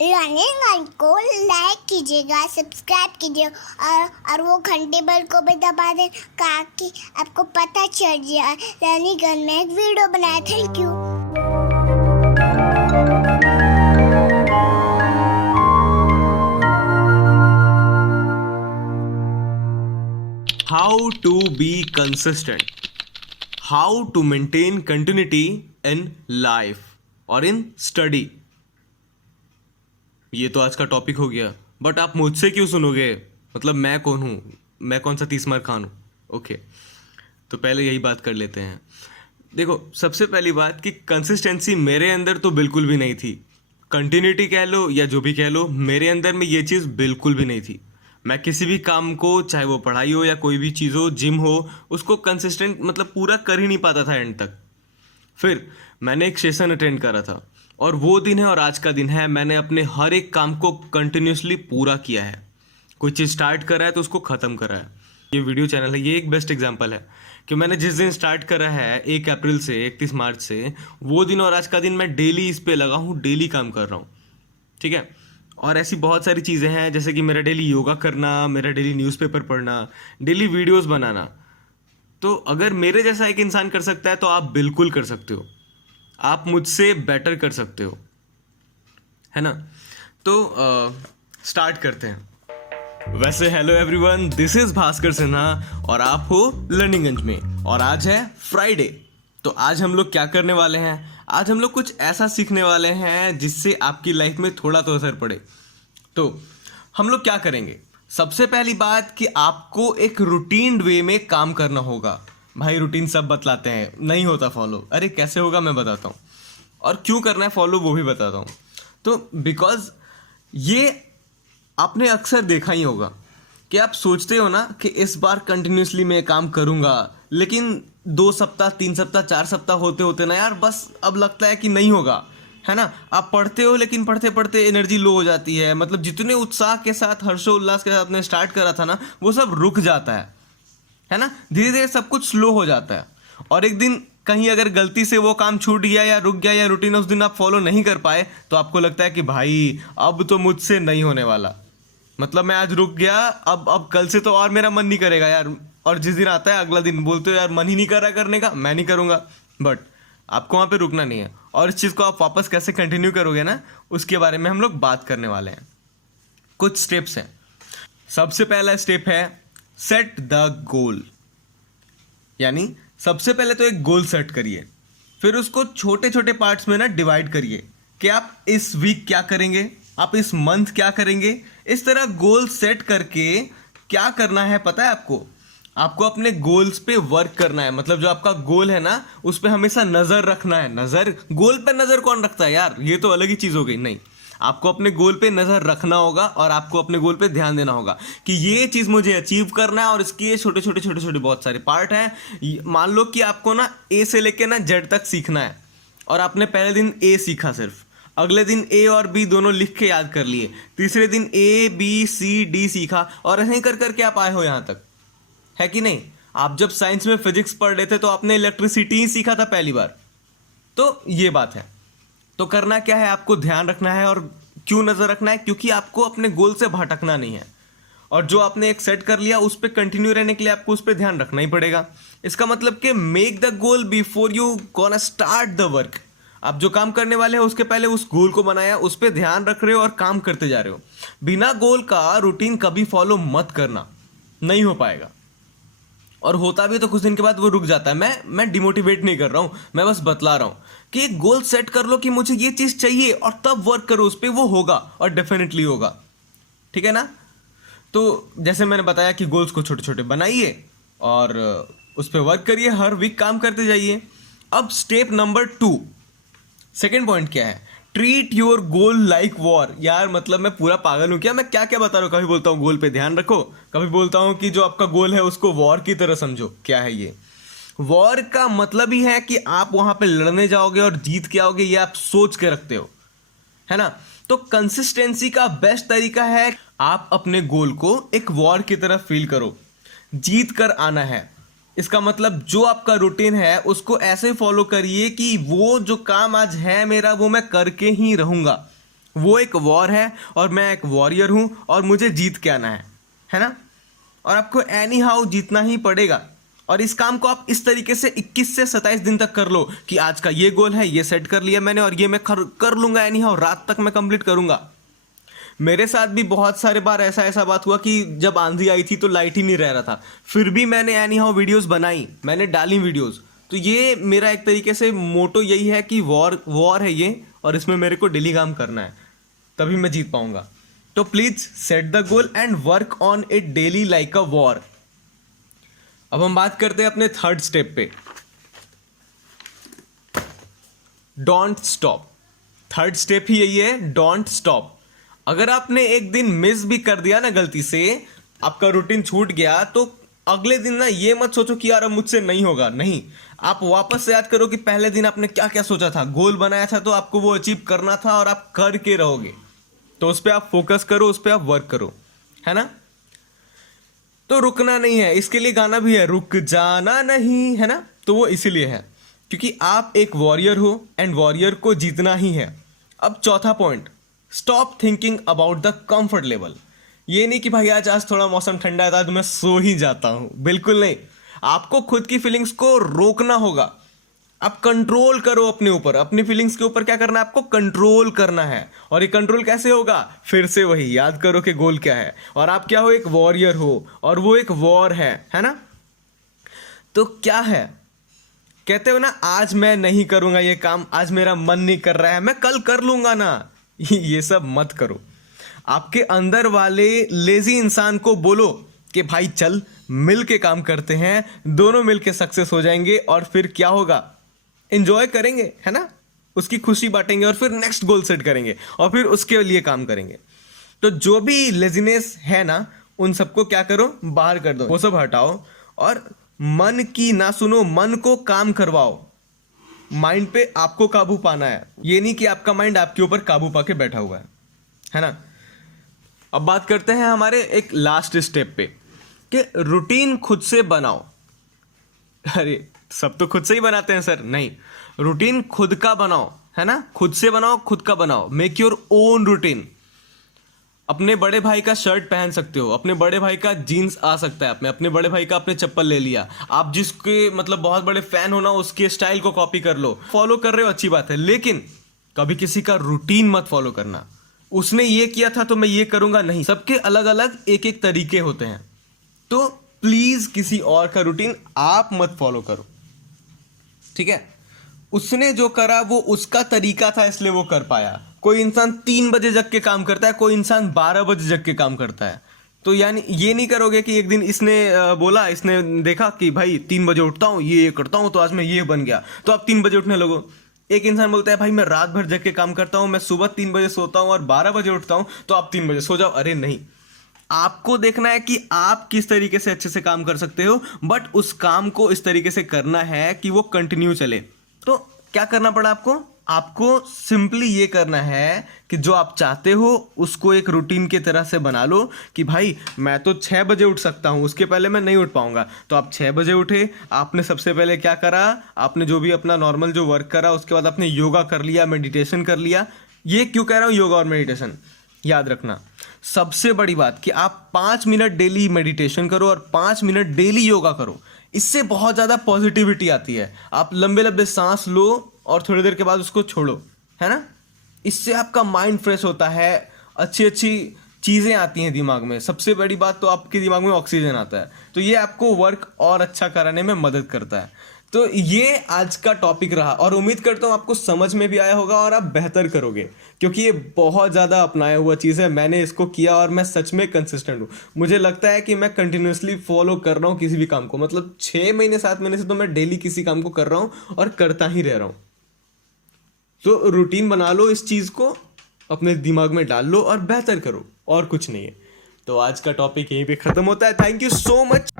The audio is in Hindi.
रनिंग को लाइक कीजिएगा, सब्सक्राइब कीजिए और वो घंटे बेल को भी दबा दें ताकि आपको पता चल जाए रनिंग में एक वीडियो बनाया। Thank you. How to be consistent. How to maintain continuity in life or in study. ये तो आज का टॉपिक हो गया, बट आप मुझसे क्यों सुनोगे? मतलब मैं कौन हूँ? मैं कौन सा 30 मार्क खान हूँ? ओके, तो पहले यही बात कर लेते हैं। देखो, सबसे पहली बात कि कंसिस्टेंसी मेरे अंदर तो बिल्कुल भी नहीं थी। कंटिन्यूटी कह लो या जो भी कह लो, मेरे अंदर में ये चीज़ बिल्कुल भी नहीं थी। मैं किसी भी काम को, चाहे वो पढ़ाई हो या कोई भी चीज़ हो, जिम हो, उसको कंसिस्टेंट मतलब पूरा कर ही नहीं पाता था एंड तक। फिर मैंने एक सेशन अटेंड करा था और वो दिन है और आज का दिन है, मैंने अपने हर एक काम को कंटिन्यूसली पूरा किया है। कोई चीज़ स्टार्ट करा है तो उसको ख़त्म करा है। ये वीडियो चैनल है, ये एक बेस्ट एग्जांपल है कि मैंने जिस दिन स्टार्ट करा है 1 अप्रैल से 31 मार्च से, वो दिन और आज का दिन मैं डेली इस पे लगा हूँ, डेली काम कर रहा हूँ। ठीक है, और ऐसी बहुत सारी चीज़ें हैं जैसे कि मेरा डेली योगा करना, मेरा डेली न्यूज़पेपर पढ़ना, डेली वीडियोज़ बनाना। तो अगर मेरे जैसा एक इंसान कर सकता है तो आप बिल्कुल कर सकते हो। आप मुझसे बेटर कर सकते हो, है ना? तो स्टार्ट करते हैं। वैसे hello everyone, this is Bhaskar Sinha और आप हो लर्निंगगंज में, और आज है फ्राइडे। तो आज हम लोग क्या करने वाले हैं? आज हम लोग कुछ ऐसा सीखने वाले हैं जिससे आपकी लाइफ में थोड़ा तो असर पड़े। तो हम लोग क्या करेंगे? सबसे पहली बात कि आपको एक रूटीन वे में काम करना होगा। भाई रूटीन सब बतलाते हैं, नहीं होता फॉलो। अरे कैसे होगा मैं बताता हूँ, और क्यों करना है फॉलो वो भी बताता हूँ। तो बिकॉज ये आपने अक्सर देखा ही होगा कि आप सोचते हो ना कि इस बार कंटिन्यूसली मैं काम करूँगा, लेकिन 2 सप्ताह 3 सप्ताह 4 सप्ताह होते होते ना यार, बस अब लगता है कि नहीं होगा, है ना? आप पढ़ते हो लेकिन पढ़ते पढ़ते एनर्जी लो हो जाती है। मतलब जितने उत्साह के साथ, हर्षोल्लास के साथ आपने स्टार्ट करा था ना, वो सब रुक जाता है ना? धीरे धीरे सब कुछ स्लो हो जाता है, और एक दिन कहीं अगर गलती से वो काम छूट गया या रुक गया या रूटीन उस दिन आप फॉलो नहीं कर पाए, तो आपको लगता है कि भाई अब तो मुझसे नहीं होने वाला। मतलब मैं आज रुक गया, अब कल से तो और मेरा मन नहीं करेगा यार। और जिस दिन आता है अगला दिन बोलते हो यार मन ही नहीं कर रहा करने का, मैं नहीं करूँगा। बट आपको वहाँ पे रुकना नहीं है, और इस चीज़ को आप वापस कैसे कंटिन्यू करोगे ना, उसके बारे में हम लोग बात करने वाले हैं। कुछ स्टेप्स हैं। सबसे पहला स्टेप है सेट द गोल। यानी सबसे पहले तो एक गोल सेट करिए, फिर उसको छोटे छोटे पार्ट्स में ना डिवाइड करिए कि आप इस वीक क्या करेंगे, आप इस मंथ क्या करेंगे। इस तरह गोल सेट करके क्या करना है पता है आपको? आपको अपने गोल्स पे वर्क करना है। मतलब जो आपका गोल है ना, उस पे हमेशा नजर रखना है। नजर, गोल पे नजर कौन रखता है यार? ये तो अलग ही चीज हो गई। नहीं, आपको अपने गोल पे नजर रखना होगा और आपको अपने गोल पे ध्यान देना होगा कि ये चीज मुझे अचीव करना है, और इसकी ये छोटे छोटे छोटे छोटे बहुत सारे पार्ट हैं। मान लो कि आपको ना ए से लेके ना जेड तक सीखना है, और आपने पहले दिन ए सीखा सिर्फ, अगले दिन ए और बी दोनों लिख के याद कर लिए, तीसरे दिन ए बी सी डी सीखा, और ऐसे ही कर करके आप आए हो यहाँ तक, है कि नहीं? आप जब साइंस में फिजिक्स पढ़ रहे थे तो आपने इलेक्ट्रिसिटी ही सीखा था पहली बार। तो ये बात है। तो करना क्या है? आपको ध्यान रखना है। और क्यों नजर रखना है? क्योंकि आपको अपने गोल से भटकना नहीं है, और जो आपने एक सेट कर लिया उस पर कंटिन्यू रहने के लिए आपको उस पर ध्यान रखना ही पड़ेगा। इसका मतलब कि make the goal before you gonna start the work. आप जो काम करने वाले हैं उसके पहले उस गोल को बनाया, उस पर ध्यान रख रहे हो और काम करते जा रहे हो। बिना गोल का रूटीन कभी फॉलो मत करना, नहीं हो पाएगा। और होता भी तो कुछ दिन के बाद वो रुक जाता है। मैं डिमोटिवेट नहीं कर रहा हूँ, मैं बस बतला रहा हूँ कि एक गोल सेट कर लो कि मुझे ये चीज़ चाहिए, और तब वर्क करो उस पर, वो होगा और डेफिनेटली होगा। ठीक है ना? तो जैसे मैंने बताया कि गोल्स को छोटे छोटे बनाइए और उस पर वर्क करिए, हर वीक काम करते जाइए। अब स्टेप नंबर 2, सेकेंड पॉइंट क्या है? Treat your goal like war. यार मतलब मैं पूरा पागल हूँ क्या? मैं क्या क्या बता रहा हूँ? कभी बोलता हूँ गोल पे ध्यान रखो, कभी बोलता हूँ कि जो आपका गोल है उसको वॉर की तरह समझो। क्या है ये? वॉर का मतलब ही है कि आप वहां पे लड़ने जाओगे और जीत के आओगे, ये आप सोच के रखते हो, है ना? तो कंसिस्टेंसी का बेस्ट तरीका है आप अपने गोल को एक वॉर की तरह फील करो, जीत कर आना है। इसका मतलब जो आपका रूटीन है उसको ऐसे फॉलो करिए कि वो जो काम आज है मेरा वो मैं करके ही रहूंगा। वो एक वॉर है और मैं एक वॉरियर हूँ और मुझे जीत के आना है ना। और आपको एनी हाउ जीतना ही पड़ेगा। और इस काम को आप इस तरीके से 21 से 27 दिन तक कर लो कि आज का ये गोल है, ये सेट कर लिया मैंने और ये मैं कर लूँगा एनी हाउ, रात तक मैं कंप्लीट करूँगा। मेरे साथ भी बहुत सारे बार ऐसा बात हुआ कि जब आंधी आई थी तो लाइट ही नहीं रह रहा था, फिर भी मैंने एनी हाउ वीडियोज़ बनाई, मैंने डाली वीडियोज़। तो ये मेरा एक तरीके से मोटो यही है कि वॉर है ये, और इसमें मेरे को डेली काम करना है, तभी मैं जीत पाऊंगा। तो please set the goal and work on it daily like a war. अब हम बात करते हैं अपने थर्ड स्टेप पे, डोंट स्टॉप। थर्ड स्टेप ही यही है, डोंट स्टॉप। अगर आपने एक दिन मिस भी कर दिया ना गलती से, आपका रूटीन छूट गया, तो अगले दिन ना ये मत सोचो कि यार अब मुझसे नहीं होगा। नहीं, आप वापस से याद करो कि पहले दिन आपने क्या क्या सोचा था, गोल बनाया था तो आपको वो अचीव करना था और आप करके रहोगे। तो उस पर आप फोकस करो, उस पर आप वर्क करो, है ना। तो रुकना नहीं है, इसके लिए गाना भी है, रुक जाना नहीं, है ना। तो वो इसीलिए है क्योंकि आप एक वॉरियर हो एंड वॉरियर को जीतना ही है। अब चौथा point, stop thinking about the comfort level. ये नहीं कि भाई आज थोड़ा मौसम ठंडा है तो आज मैं सो ही जाता हूं, बिल्कुल नहीं। आपको खुद की फीलिंग्स को रोकना होगा। आप कंट्रोल करो अपने ऊपर, अपनी फीलिंग्स के ऊपर क्या करना है, आपको कंट्रोल करना है। और ये कंट्रोल कैसे होगा, फिर से वही याद करो कि गोल क्या है और आप क्या हो, एक वॉरियर हो और वो एक वॉर है ना। तो क्या है, कहते हो ना, आज मैं नहीं करूंगा ये काम, आज मेरा मन नहीं कर रहा है, मैं कल कर लूंगा ना। ये सब मत करो। आपके अंदर वाले लेजी इंसान को बोलो कि भाई चल मिल के काम करते हैं, दोनों मिल के सक्सेस हो जाएंगे और फिर क्या होगा, एंजॉय करेंगे, है ना, उसकी खुशी बांटेंगे और फिर नेक्स्ट गोल सेट करेंगे और फिर उसके लिए काम करेंगे। तो जो भी लेजीनेस है ना, उन सबको क्या करो, बाहर कर दो, वो सब हटाओ और मन की ना सुनो, मन को काम करवाओ। माइंड पे आपको काबू पाना है, ये नहीं कि आपका माइंड आपके ऊपर काबू पाके बैठा हुआ है ना। अब बात करते हैं हमारे एक लास्ट स्टेप पे कि रूटीन खुद से बनाओ। अरे सब तो खुद से ही बनाते हैं सर, नहीं, रूटीन खुद का बनाओ, है ना, खुद से बनाओ, खुद का बनाओ। Make your own routine. अपने बड़े भाई का शर्ट पहन सकते हो, अपने बड़े भाई का जीन्स आ सकता है, अपने बड़े भाई का आपने चप्पल ले लिया, आप जिसके मतलब बहुत बड़े फैन हो ना, उसके स्टाइल को कॉपी कर लो। फॉलो कर रहे हो अच्छी बात है, लेकिन कभी किसी का रूटीन मत फॉलो करना। उसने ये किया था तो मैं ये करूंगा, नहीं। सबके अलग अलग एक एक तरीके होते हैं, तो प्लीज किसी और का रूटीन आप मत फॉलो करो, ठीक है। उसने जो करा वो उसका तरीका था, इसलिए वो कर पाया। कोई इंसान 3 बजे जग के काम करता है, कोई इंसान 12 बजे जग के काम करता है। तो यानी ये नहीं करोगे कि एक दिन इसने बोला, इसने देखा कि भाई 3 बजे उठता हूँ, ये करता हूँ, तो आज मैं ये बन गया, तो आप 3 बजे उठने लगो। एक इंसान बोलता है भाई मैं रात भर जग के काम करता हूँ, मैं सुबह 3 बजे सोता हूँ और 12 बजे उठता हूँ, तो आप 3 बजे सो जाओ। अरे नहीं, आपको देखना है कि आप किस तरीके से अच्छे से काम कर सकते हो, बट उस काम को इस तरीके से करना है कि वो कंटिन्यू चले। तो क्या करना पड़ा आपको सिंपली ये करना है कि जो आप चाहते हो उसको एक रूटीन की तरह से बना लो कि भाई मैं तो 6 बजे उठ सकता हूँ, उसके पहले मैं नहीं उठ पाऊंगा। तो आप 6 बजे उठे, आपने सबसे पहले क्या करा, आपने जो भी अपना नॉर्मल जो वर्क करा, उसके बाद आपने योगा कर लिया, मेडिटेशन कर लिया। ये क्यों कह रहा हूँ योगा और मेडिटेशन, याद रखना सबसे बड़ी बात कि आप 5 मिनट डेली मेडिटेशन करो और 5 मिनट डेली योगा करो। इससे बहुत ज़्यादा पॉजिटिविटी आती है। आप लंबे लंबे सांस लो और थोड़ी देर के बाद उसको छोड़ो, है ना। इससे आपका माइंड फ्रेश होता है, अच्छी अच्छी चीज़ें आती हैं दिमाग में। सबसे बड़ी बात तो आपके दिमाग में ऑक्सीजन आता है, तो ये आपको वर्क और अच्छा कराने में मदद करता है। तो ये आज का टॉपिक रहा और उम्मीद करता हूँ आपको समझ में भी आया होगा और आप बेहतर करोगे, क्योंकि ये बहुत ज़्यादा अपनाया हुआ चीज़ है। मैंने इसको किया और मैं सच में कंसिस्टेंट हूँ। मुझे लगता है कि मैं कंटिन्यूसली फॉलो कर रहा हूँ किसी भी काम को, मतलब 6 महीने 7 महीने से तो मैं डेली किसी काम को कर रहा हूँ और करता ही रह रहा हूँ। तो रूटीन बना लो, इस चीज़ को अपने दिमाग में डाल लो और बेहतर करो, और कुछ नहीं है। तो आज का टॉपिक यहीं पे ख़त्म होता है। Thank you so much.